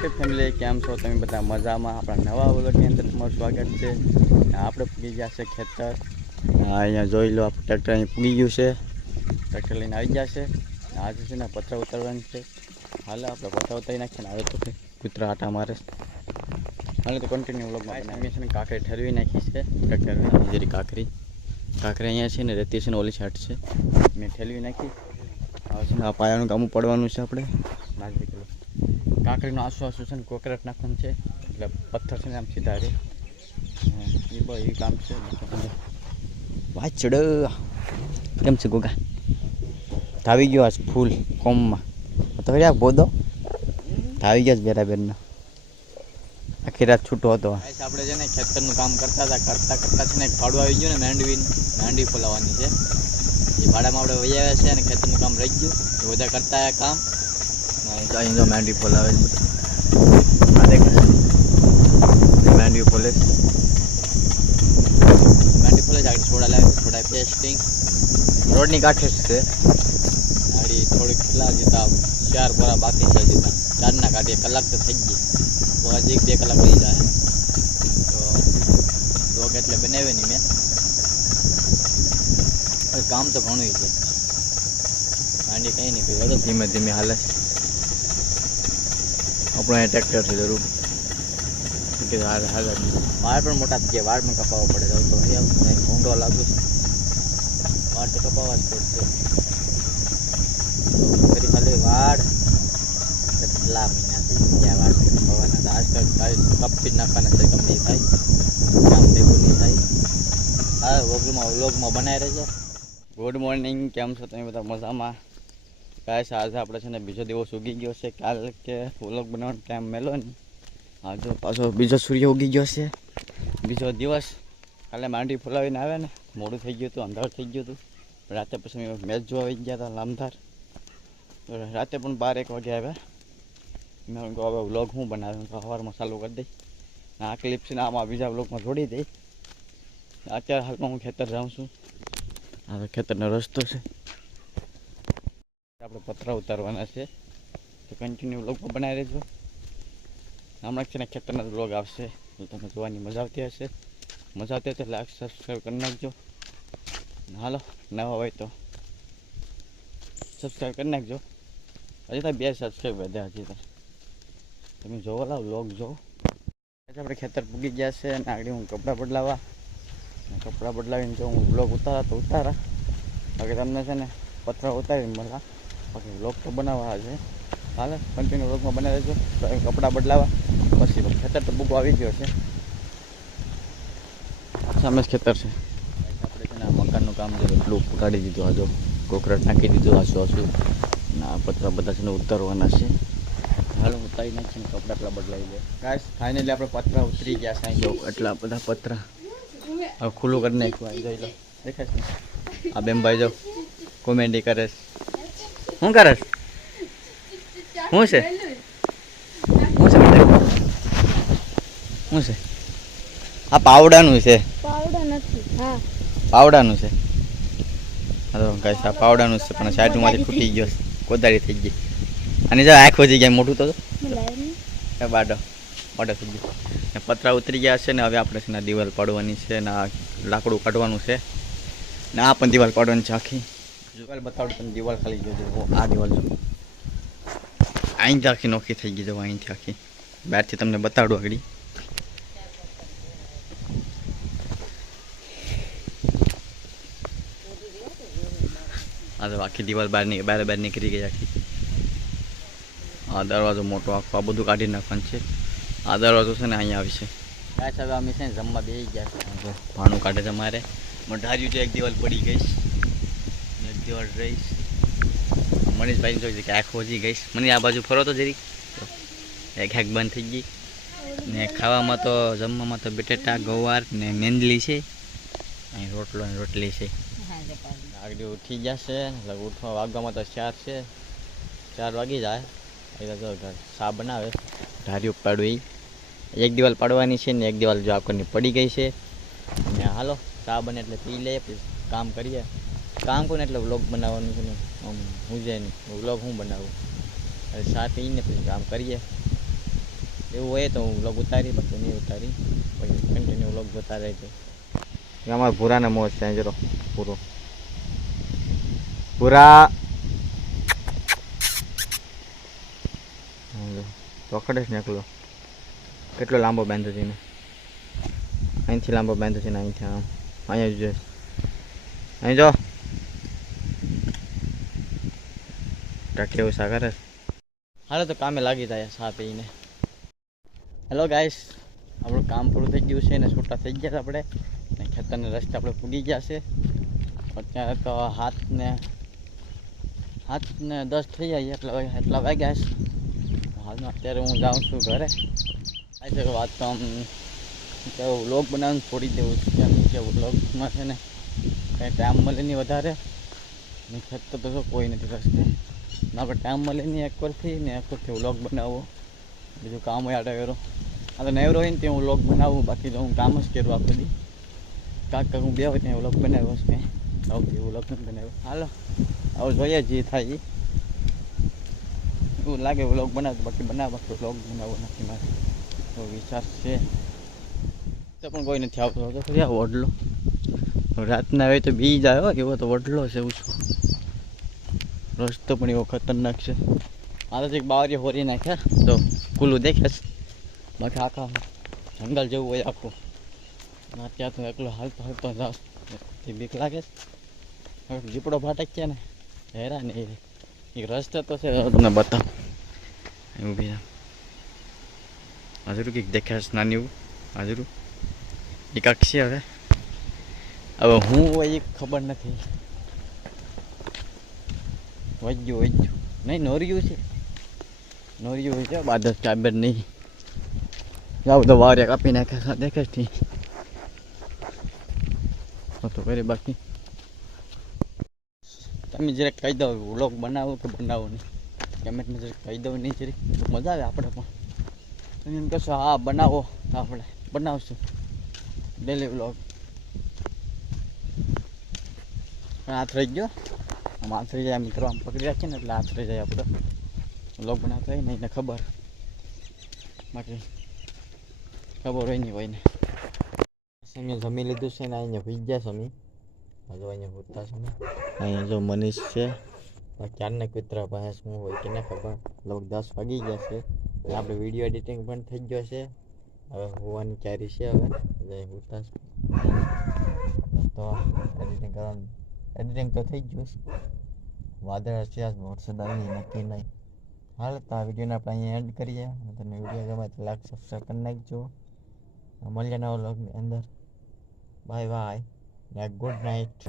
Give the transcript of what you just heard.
YouTube family, કેમ છો તમે બધા? મજામાં? આપણા નવા વ્લોગની અંદર તમારું સ્વાગત છે. આપણે પૂગી ગયા છે ખેતર. અહીંયા જોઈ લો, આપણે ટ્રેક્ટર અહીં પૂગી ગયું છે. ટ્રેક્ટર લઈને આવી ગયા છે. આજે છે ને પથરા ઉતારવાનું છે. હાલ આપણે પથરા ઉતારી નાખીએ ને આવે તો કૂતરા આટા મારે. હાલે તો કન્ટિન્યુ વ્લોગમાં બનાવીએ છીએ ને કાંકરી ઠરવી નાખી છે ટ્રેક્ટર જેરી કાંકરી અહીંયા છે ને રેતી છે ને ઓલી સાઈડ છે મેં ઠેલવી નાખી. હવે છે ને આ પાયાનું કામ પડવાનું છે. આપણે નાખી કિલો કાંકરીનો આસુ છે ને કોકરેટ નાખવાનું છે એટલે પથ્થર છે ને આમ સીધા રે એ બહુ એ કામ છે. વાચડ કેમ છે ગોગા? ધાવી ગયો આ ફૂલ કોમમાં તો યાર બોદો ધાવી ગયા છે બરાબરનો. આખી રાત છૂટો હતો. આપણે છે ને ખેતરનું કામ કરતા છે ને એક ફાળું આવી ગયું ને માંડવી ફોલાવવાની છે. એ ભાડામાં આપણે વહી આવ્યા છે અને ખેતરનું કામ રહી ગયું એ બધા કરતા કામ. અહીં જો માંડવી ફોલાવે છે આ દેખે માંડવી ફોલે આગળ છોડા લાવે થોડા પેસ્ટિંગ રોડની કાંઠે જ છે. ગાડી થોડીક કેટલા જીતા 4 બોરા બાકી છે. જીતા 4 કાઢીએ કલાક તો થઈ ગઈ. હજી 2 કલાક વહી જાય તો લોક એટલે બનાવે નહીં મેં કામ તો ઘણું છે. માંડી કંઈ નહીં પીવાડો ધીમે ધીમે હાલે. આપણું અહીંયા ટ્રેક્ટર છે જરૂર હાલે. વાળ પણ મોટા થઈ ગયા. વાળ પણ કપાવવા પડે તો ઊંડો લાગુ છે. વાળ તો કપાવવા જ પડશે. ફરી ખાલી વાળ કેટલા મહિના થઈ ગયા વાળ કપાવવાના. આજકાલ કપી જ નાખવાના છે. ગમે થાય કામ ભેગું નહીં થાય. હા વ્લોગમાં બનાવી રહેજો. ગુડ મોર્નિંગ, કેમ છો તમે બધા? મજામાં? ગાઈસ આજે આપણે છે ને બીજો દિવસ ઉગી ગયો છે. કાલ કે વ્લોગ બનાવવાનો ટાઈમ મેલો ને આજે પાછો બીજો સૂર્ય ઉગી ગયો છે. બીજો દિવસ કાલે માંડી ફોલાવીને આવે ને મોડું થઈ ગયું હતું, અંધાર થઈ ગયું હતું. રાતે પછી મેચ જોવા આવી ગયા હતા લામધાર. રાતે પણ 12-1 વાગે આવ્યા. મેં કહું હવે વ્લોગ હું બનાવ્યો સવારમાં ચાલુ કરી દઈ. આ ક્લિપ છે ને આમાં બીજા વ્લોગમાં જોડી દઈ. અત્યારે હાલમાં હું ખેતર જાઉં છું. હવે ખેતરનો રસ્તો છે. આપણે પથરા ઉતારવાના છે તો કન્ટિન્યુ વ્લોગમાં બનાવી રહેજો. હમણાં છે ને ખેતરના વ્લોગ આવશે તો તમે જોવાની મજા આવતી હશે. મજા આવતી હોય તો લાઈક સબસ્ક્રાઈબ કરી નાખજો. હાલો નવા હોય તો સબસ્ક્રાઈબ કરી નાખજો. હજી તો 2 સબસ્ક્રાઈબ વધ્યા હજી તો તમે જોવો લાવ વ્લોગ જોવો. આપણે ખેતર પૂગી ગયા છે અને આગળ હું કપડાં બદલાવીને જો હું વ્લોગ ઉતારા બાકી તમને છે ને પથરા ઉતારીને મળા બાકી વ્લોગ તો બનાવવા છે. હાલે કન્ટિન્યુ વ્લોગમાં બનાવી દેજો. કપડાં બદલાવા પછી ખેતર તો બુકો આવી ગયો છે. સામે જ ખેતર છે. આપણે છે ને આ મકાનનું કામ છે એટલું કાઢી દીધું. આ જો કોકરેટ નાખી દીધું. આસુ ના પથરા બધા છે ને ઉતારવાના છે. હાલ ઉતારી નાખીને કપડાં એટલા બદલાવી દે. ગાઈસ ફાઇનલી આપણે પથરા ઉતરી ગયા છે. જો એટલા બધા પથરા હવે ખુલ્લું કરી નાખવા જોઈ લો. દેખાય છે આ બેમભાઈ જો કોમેડી કરે છે. શું કરે છે? શું છે આ પાવડાનું છે. પાવડાનું છે. હા ગાઈસ આ પાવડાનું છે પણ સાઈડમાંથી ફૂટી ગયો છે. કોદાળી થઈ ગઈ. અને જો આંખ વધી ગયા. મોટું તો બાડો થઈ ગયું. પતરા ઉતરી ગયા છે ને હવે આપણે છે ને દિવાલ પાડવાની છે ને આ લાકડું કાઢવાનું છે ને આ પણ દિવાલ પાડવાની છે આખી. દિવાલ બતાવડું તમે દિવાલ ખાલી જોજો. આ દિવાલ જો અહીંથી આખી નોખી થઈ ગઈ. જો અહીંથી આખી બહારથી તમને બતાવડું આગળ. આ તો આખી દિવાલ બહાર નીકળી ગઈ આખી. આ દરવાજો મોટો આખો આ બધું કાઢી નાખવાનું છે. આ દરવાજો છે ને અહીંયા આવશે. કાંઈ હવે અમે છે ને જમવા બેસી ગયા છે. ભાણું કાઢે છે મારે. ઢાર્યું છે એક દિવાલ પડી ગઈશ ને એક દિવાલ રહીશ. મનીષભાઈને જોઈ કે આંખ વધી ગઈશ. મને આ બાજુ ફરો તો જરી એક બંધ થઈ ગઈ. ને ખાવામાં તો જમવામાં તો બટેટા ગવાર ને મેંદલી છે. અહીં રોટલો ને રોટલી છે. આગળ ઉઠી ગયા છે. ઉઠવા વાગવામાં તો 4 છે. 4 વાગી જાય. શા બનાવે ઢાર્યું પાડવું. એક દિવાલ પાડવાની છે ને એક દિવાલ જો આપણને પડી ગઈ છે. ને હાલો શા બને એટલે પી લઈએ પછી કામ કરીએ. કામ કોને એટલે વ્લોગ બનાવવાનું છે ને આમ હું જાય નહીં વ્લોગ હું બનાવું. શા પીને પછી કામ કરીએ. એવું હોય તો હું વ્લોગ ઉતારી, બાકી નહીં ઉતારી. પછી કન્ટિન્યુ વ્લોગ જોતા રહેજો. અમારા ભૂરાને મોજ છે જરો પૂરો ભૂરા પકડે છે ને એકલો. કેટલો લાંબો બાંધો છે ને, અહીંથી લાંબો બાંધો છે ને, અહીંથી આમ અહીંયા જ અહીં જો કેવું સા કરે. હાલો તો કામે લાગી જાય સા પીને. હેલો ગાઈસ, આપણું કામ પૂરું થઈ ગયું છે ને છૂટા થઈ ગયા આપણે ને ખેતરના રસ્તે આપણે પૂગી ગયા છે. અત્યારે તો હાથને 10 થઈ જાય એટલા વાગ્યા છે. હાલમાં અત્યારે હું જાઉં છું ઘરે. આ છે વાત તો આમ કે વ્લોગ બનાવવાનું છોડી દેવું છે, કેમ કે વ્લોગમાં છે ને કંઈ ટાઈમ મળે નહીં વધારે ને ખેતર તો કોઈ નથી રસ્તે ના, આપણે ટાઈમ મળે નહીં એક પરથી ને એક પરથી વ્લોગ બનાવવો, બીજું કામ હોય આટો કરો. આ તો નવરો હોય ને ત્યાં હું વ્લોગ બનાવું, બાકી તો હું કામ જ કરું આખો દી. કાંક હું બે હોય ત્યાં વ્લોગ બનાવ્યો છે મેં, સૌથી વ્લોગ નથી બનાવ્યો. હાલો હવે જોઈએ જે થાય એવું લાગે વ્લોગ બનાવતો, બાકી બાકી વ્લોગ બનાવવો નથી મારે તો વિચાર છે. તો પણ કોઈ નથી આવતો હતો ખરી આ વડલો રાતના આવે તો બી જાય હો, એવો તો વડલો છે એવું છું. રસ્તો પણ એવો ખતરનાક છે. આ તો એક બાવરી હોરી નાખ્યા તો ખુલ્લું દેખે છે, બાકી આખા જંગલ જેવું હોય આખું. અત્યારે તો એકલો હાલતો જાઉં બીક લાગે છે. જીપડો ફાટક છે ને હેરા ને એક રસ્તો તો છે, તમને બતાવું એવું બી. હાજરું કંઈક દેખાય છે નાની એવું હાજરું એક અક્ષી. હવે હું હોય એ ખબર નથી. વજ્યું નહીં, નોર્યું છે બાદલ ચાબર નહીં. જાવ તો વારે કાપી નાખ્યા દેખે છે તો કરી. બાકી તમે જરાક કહી દો વ્લોગ બનાવો કે બનાવો નહીં, કમેન્ટમાં જરાક કહી દો નહીં, જરી મજા આવે આપણે પણ. તમે એમ કહેશો હા બનાવો તો આપણે બનાવશું ડેલી વ્લોગ. પણ હાથ રહી ગયો આમ, હાથ રહી જાય મિત્રો, આમ પકડી રાખીએ ને એટલે હાથ રહી જાય આપણે વ્લોગ બનાવતા હોય ને એને ખબર, બાકી ખબર હોય નહીં કોઈને. અહીંયા જમી લીધું છે ને અહીંયા ભૂઈ ગયા છે અમે. હજુ અહીંયા ભૂતતા છે ને અહીંયા જો મનીષ છે, ક્યારના કૂતરા પાસે શું હોય કે ના ખબર. લગભગ 10 વાગી ગયા છે. આપણે વિડીયો એડિટિંગ પણ થઈ ગયો છે, હવે હોવાની તૈયારી છે. હવે એટલે ભૂતતા તો એડિટિંગ તો થઈ ગયું. વાદળ છે વરસાદ આવી નક્કી નહીં. હાલ તો આ વિડીયોને આપણે અહીંયા એન્ડ કરીએ. તમને વિડીયો ગમે તો લાઈક સબસ્ક્રાઈબ કરી નાખજો. મળીએ નવા વ્લોગની અંદર. Bye bye, good night.